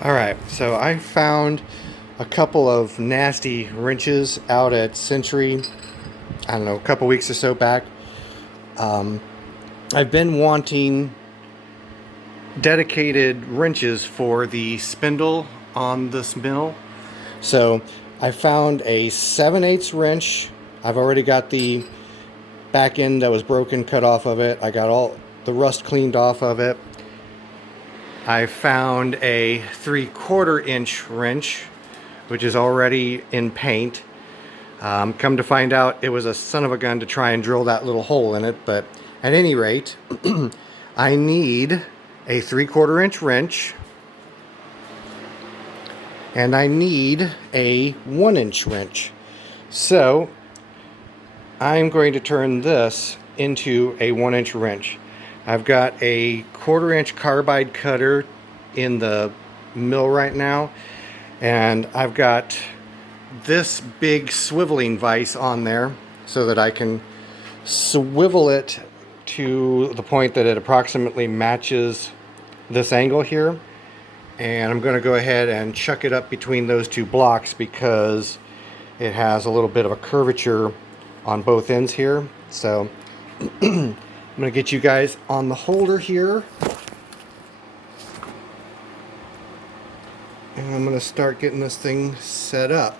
Alright, so I found a couple of nasty wrenches out at Century, I don't know, a couple weeks or so back. I've been wanting dedicated wrenches for the spindle on this mill. So I found a 7/8 wrench. I've already got the back end that was broken cut off of it. I got all the rust cleaned off of it. I found a 3/4 inch wrench, which is already in paint. Come to find out, it was a son of a gun to try and drill that little hole in it, but at any rate, I need a 3/4 inch wrench, and I need a 1-inch wrench. So I'm going to turn this into a 1-inch wrench. I've got a 1/4 inch carbide cutter in the mill right now, and I've got this big swiveling vise on there so that I can swivel it to the point that it approximately matches this angle here. And I'm going to go ahead and chuck it up between those two blocks because it has a little bit of a curvature on both ends here. So I'm going to get you guys on the holder here, and I'm going to start getting this thing set up.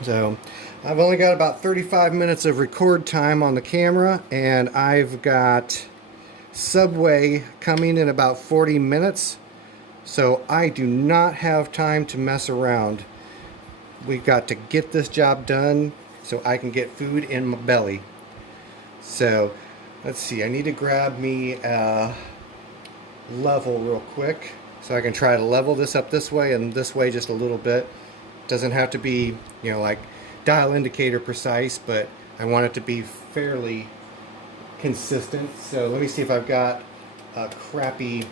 So I've only got about 35 minutes of record time on the camera, and I've got Subway coming in about 40 minutes. So I do not have time to mess around. We've got to get this job done so I can get food in my belly. So let's see, I need to grab me a level real quick so I can try to level this up this way and this way just a little bit. Doesn't have to be, you know, like dial indicator precise, but I want it to be fairly consistent. So let me see if I've got a crappy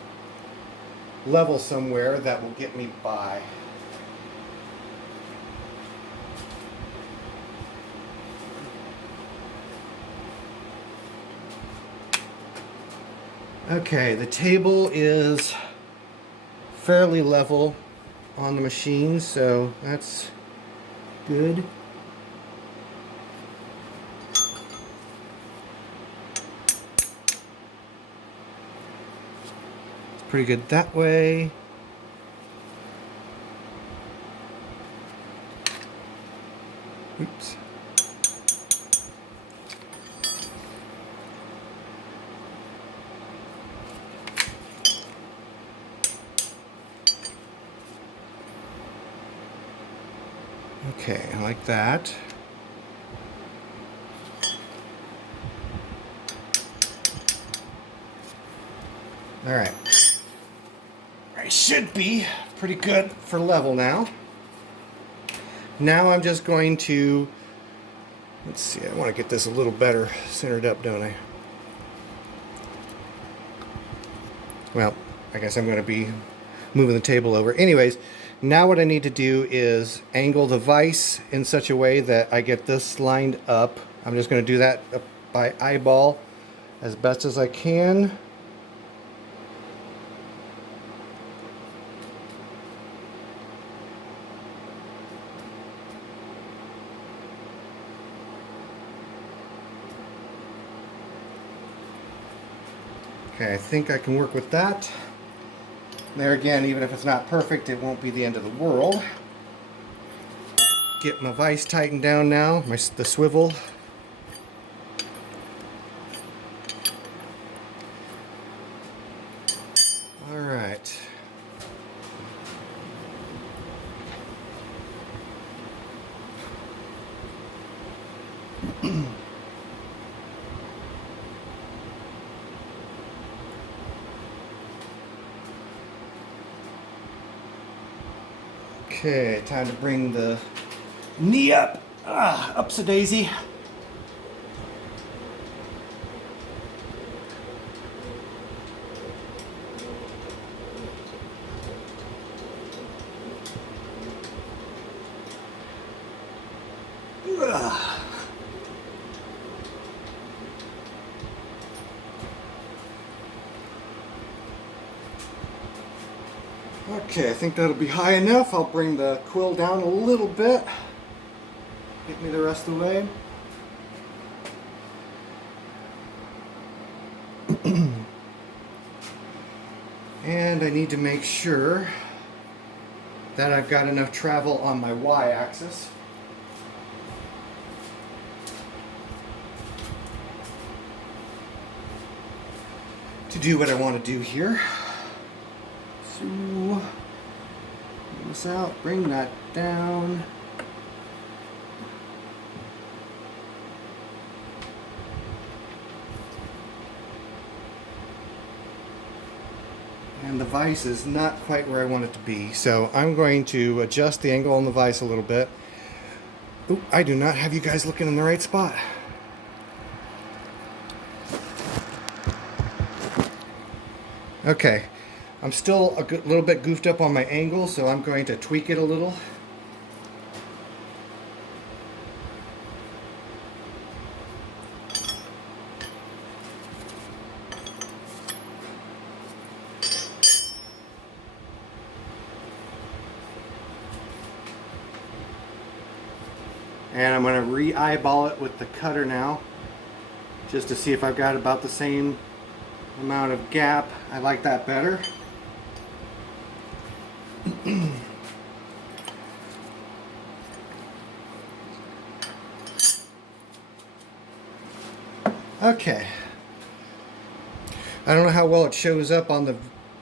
level somewhere that will get me by. Okay, the table is fairly level on the machine, so that's good. It's pretty good that way. Oops. Okay, I like that. All right. I should be pretty good for level now. Now I'm just going to, let's see, I want to get this a little better centered up, don't I? Well, I guess I'm going to be moving the table over. Anyways, now what I need to do is angle the vise in such a way that I get this lined up. I'm just going to do that by eyeball as best as I can. Okay, I think I can work with that. There again, even if it's not perfect, it won't be the end of the world. Get my vise tightened down now, the swivel. All right. Okay, time to bring the knee up. Upsa daisy. Okay, I think that'll be high enough. I'll bring the quill down a little bit. Get me the rest of the way. And I need to make sure that I've got enough travel on my y-axis. To do what I want to do here. So, bring this out, bring that down. And the vise is not quite where I want it to be, so I'm going to adjust the angle on the vise a little bit. Ooh, I do not have you guys looking in the right spot. Okay, I'm still a little bit goofed up on my angle, so I'm going to tweak it a little. And I'm going to re-eyeball it with the cutter now, just to see if I've got about the same amount of gap. I like that better. Okay. I don't know how well it shows up on the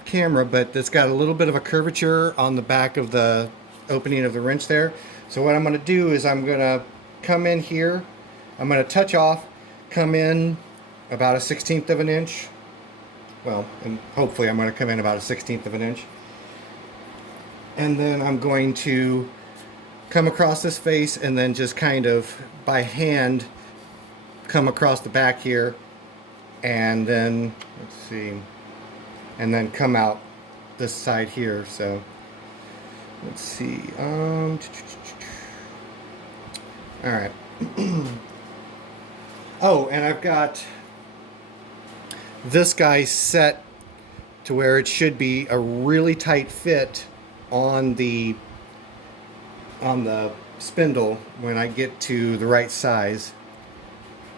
camera, but it's got a little bit of a curvature on the back of the opening of the wrench there. So what I'm going to do is I'm going to come in here, I'm going to touch off, come in about a 1/16 of an inch. Well, and hopefully I'm going to come in about a 1/16 of an inch. And then I'm going to come across this face and then just kind of by hand come across the back here, and then let's see, and then come out this side here. So let's see, all right. Oh, and I've got this guy set to where it should be a really tight fit on the spindle when I get to the right size.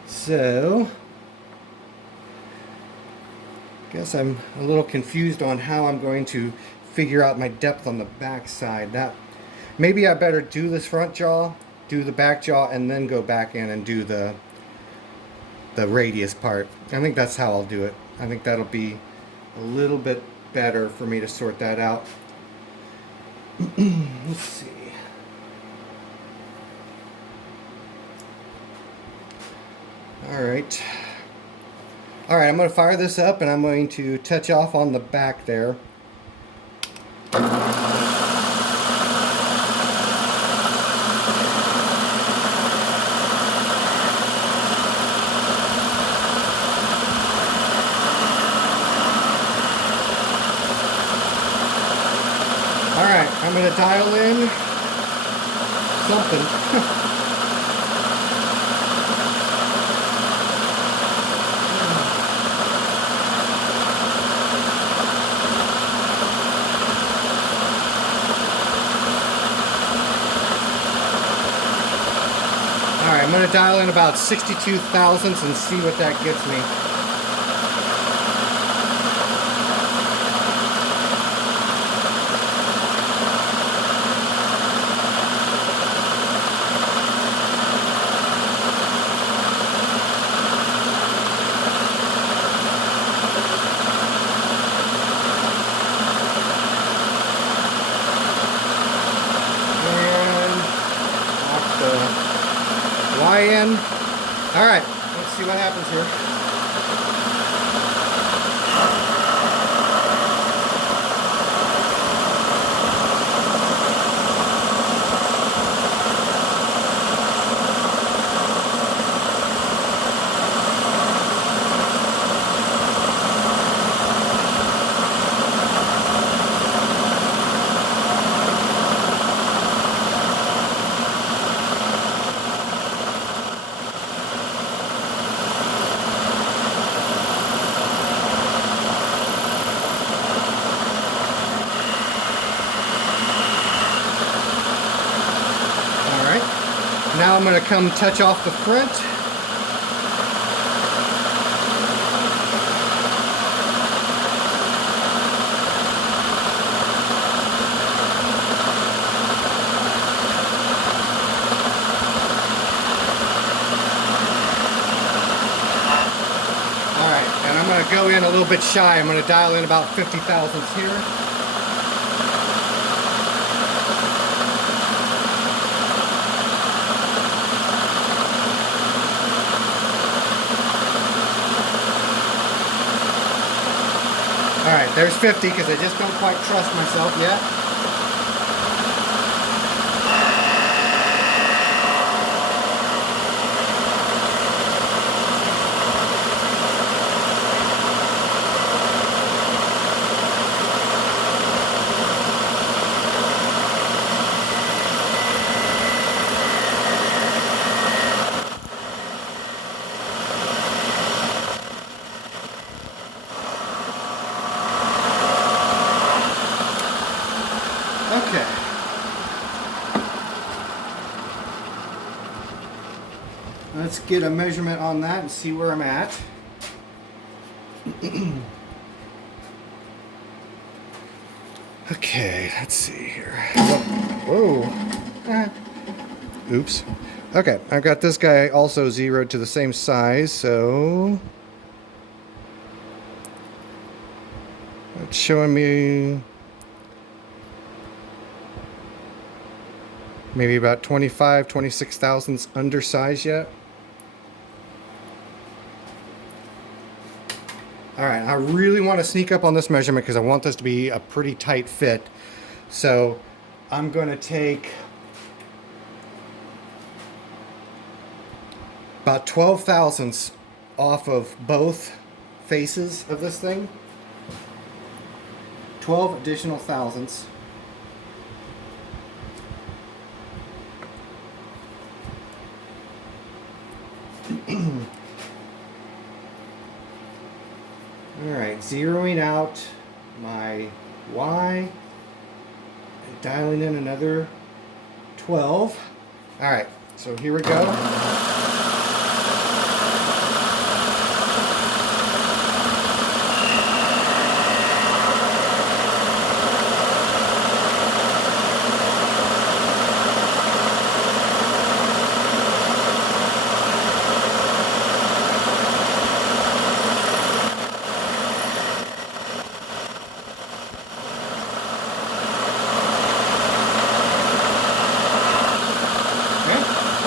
So guess I'm a little confused on how I'm going to figure out my depth on the back side. That maybe I better do this front jaw, do the back jaw, and then go back in and do the radius part. I think that's how I'll do it. I think that'll be a little bit better for me to sort that out. Let's see. Alright, I'm going to fire this up and I'm going to touch off on the back there. Alright, I'm going to dial in something. Alright, I'm going to dial in about 62 thousandths and see what that gets me. In. All right, let's see what happens here. Now I'm going to come touch off the front. Alright, and I'm going to go in a little bit shy. I'm going to dial in about 50 thousandths here. Alright, there's 50 because I just don't quite trust myself yet. Okay. Let's get a measurement on that and see where I'm at. Okay, let's see here. Whoa. Oops. Okay, I've got this guy also zeroed to the same size, so it's showing me maybe about 26 thousandths undersized yet. Alright, I really want to sneak up on this measurement because I want this to be a pretty tight fit. So I'm going to take about 12 thousandths off of both faces of this thing. 12 additional thousandths. Alright, zeroing out my Y, dialing in another 12. Alright, so here we go.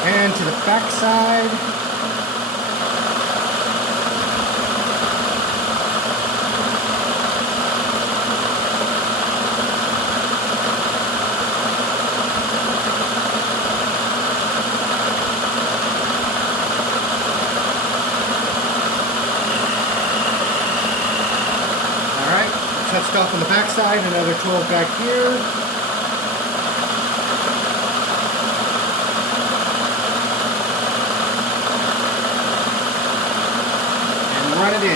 And to the back side. Alright, touched off on the back side, another 12 back here. Run it in.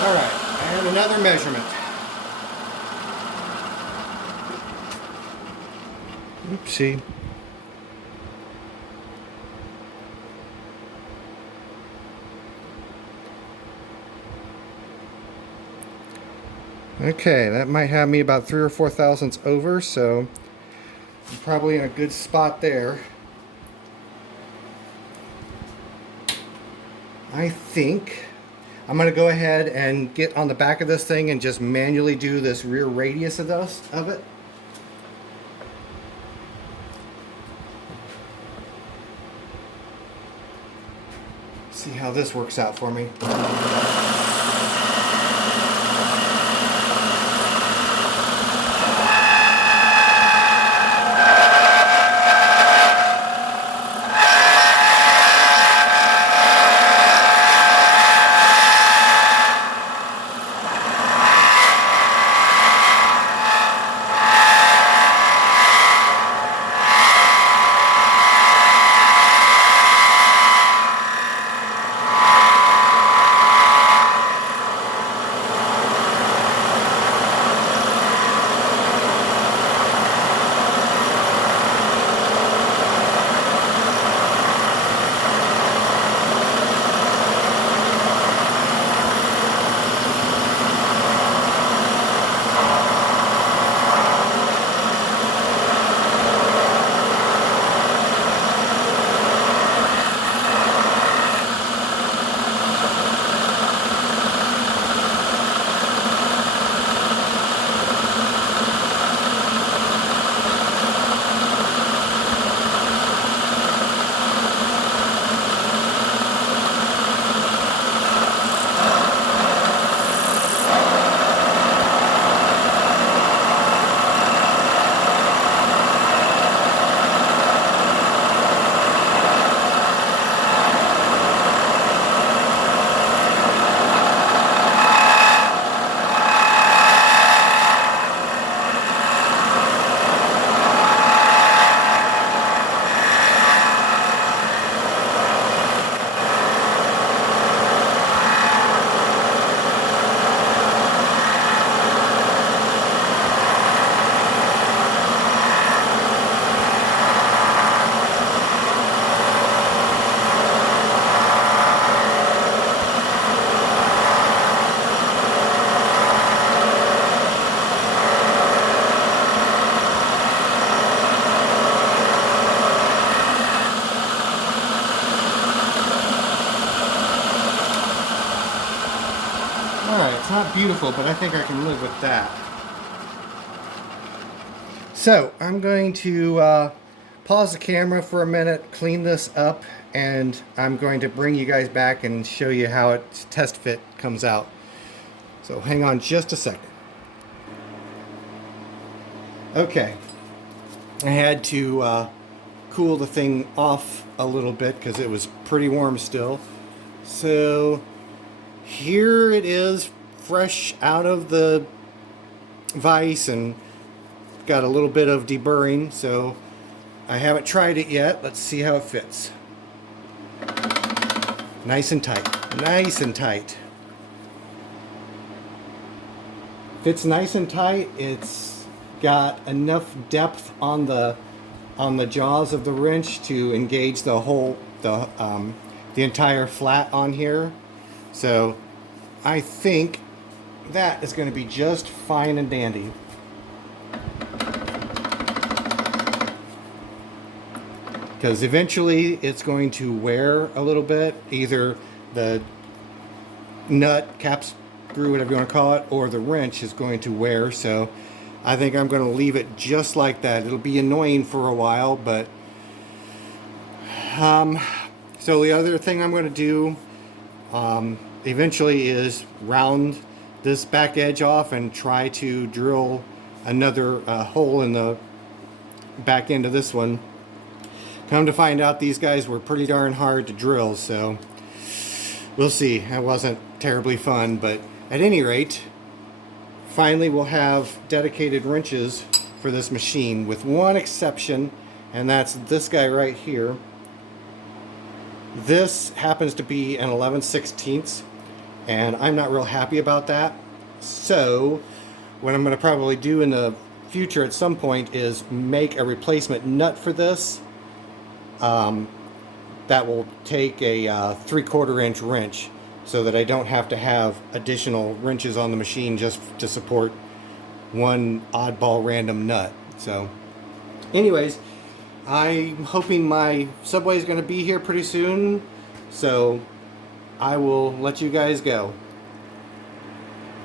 All right, and another measurement. Oopsie. Okay, that might have me about 3 or 4 thousandths over, so I'm probably in a good spot there. I think I'm going to go ahead and get on the back of this thing and just manually do this rear radius of it. See how this works out for me. Alright, it's not beautiful, but I think I can live with that. So, I'm going to pause the camera for a minute, clean this up, and I'm going to bring you guys back and show you how its test fit comes out. So hang on just a second. Okay, I had to cool the thing off a little bit because it was pretty warm still. So here it is, fresh out of the vise and got a little bit of deburring. So I haven't tried it yet. Let's see how it fits. Nice and tight, nice and tight. Fits nice and tight. It's got enough depth on the jaws of the wrench to engage the whole the entire flat on here. So I think that is going to be just fine and dandy. Because eventually it's going to wear a little bit, either the nut, cap screw, whatever you want to call it, or the wrench is going to wear. So I think I'm going to leave it just like that. It'll be annoying for a while, but so the other thing I'm going to do eventually is round this back edge off and try to drill another hole in the back end of this one. Come to find out, these guys were pretty darn hard to drill, so we'll see. It wasn't terribly fun, but at any rate, finally we'll have dedicated wrenches for this machine, with one exception, and that's this guy right here. This happens to be an 11/16, and I'm not real happy about that. So what I'm going to probably do in the future at some point is make a replacement nut for this. That will take a 3/4 inch wrench, so that I don't have to have additional wrenches on the machine just to support one oddball random nut. So anyways, I'm hoping my Subway is going to be here pretty soon, so I will let you guys go.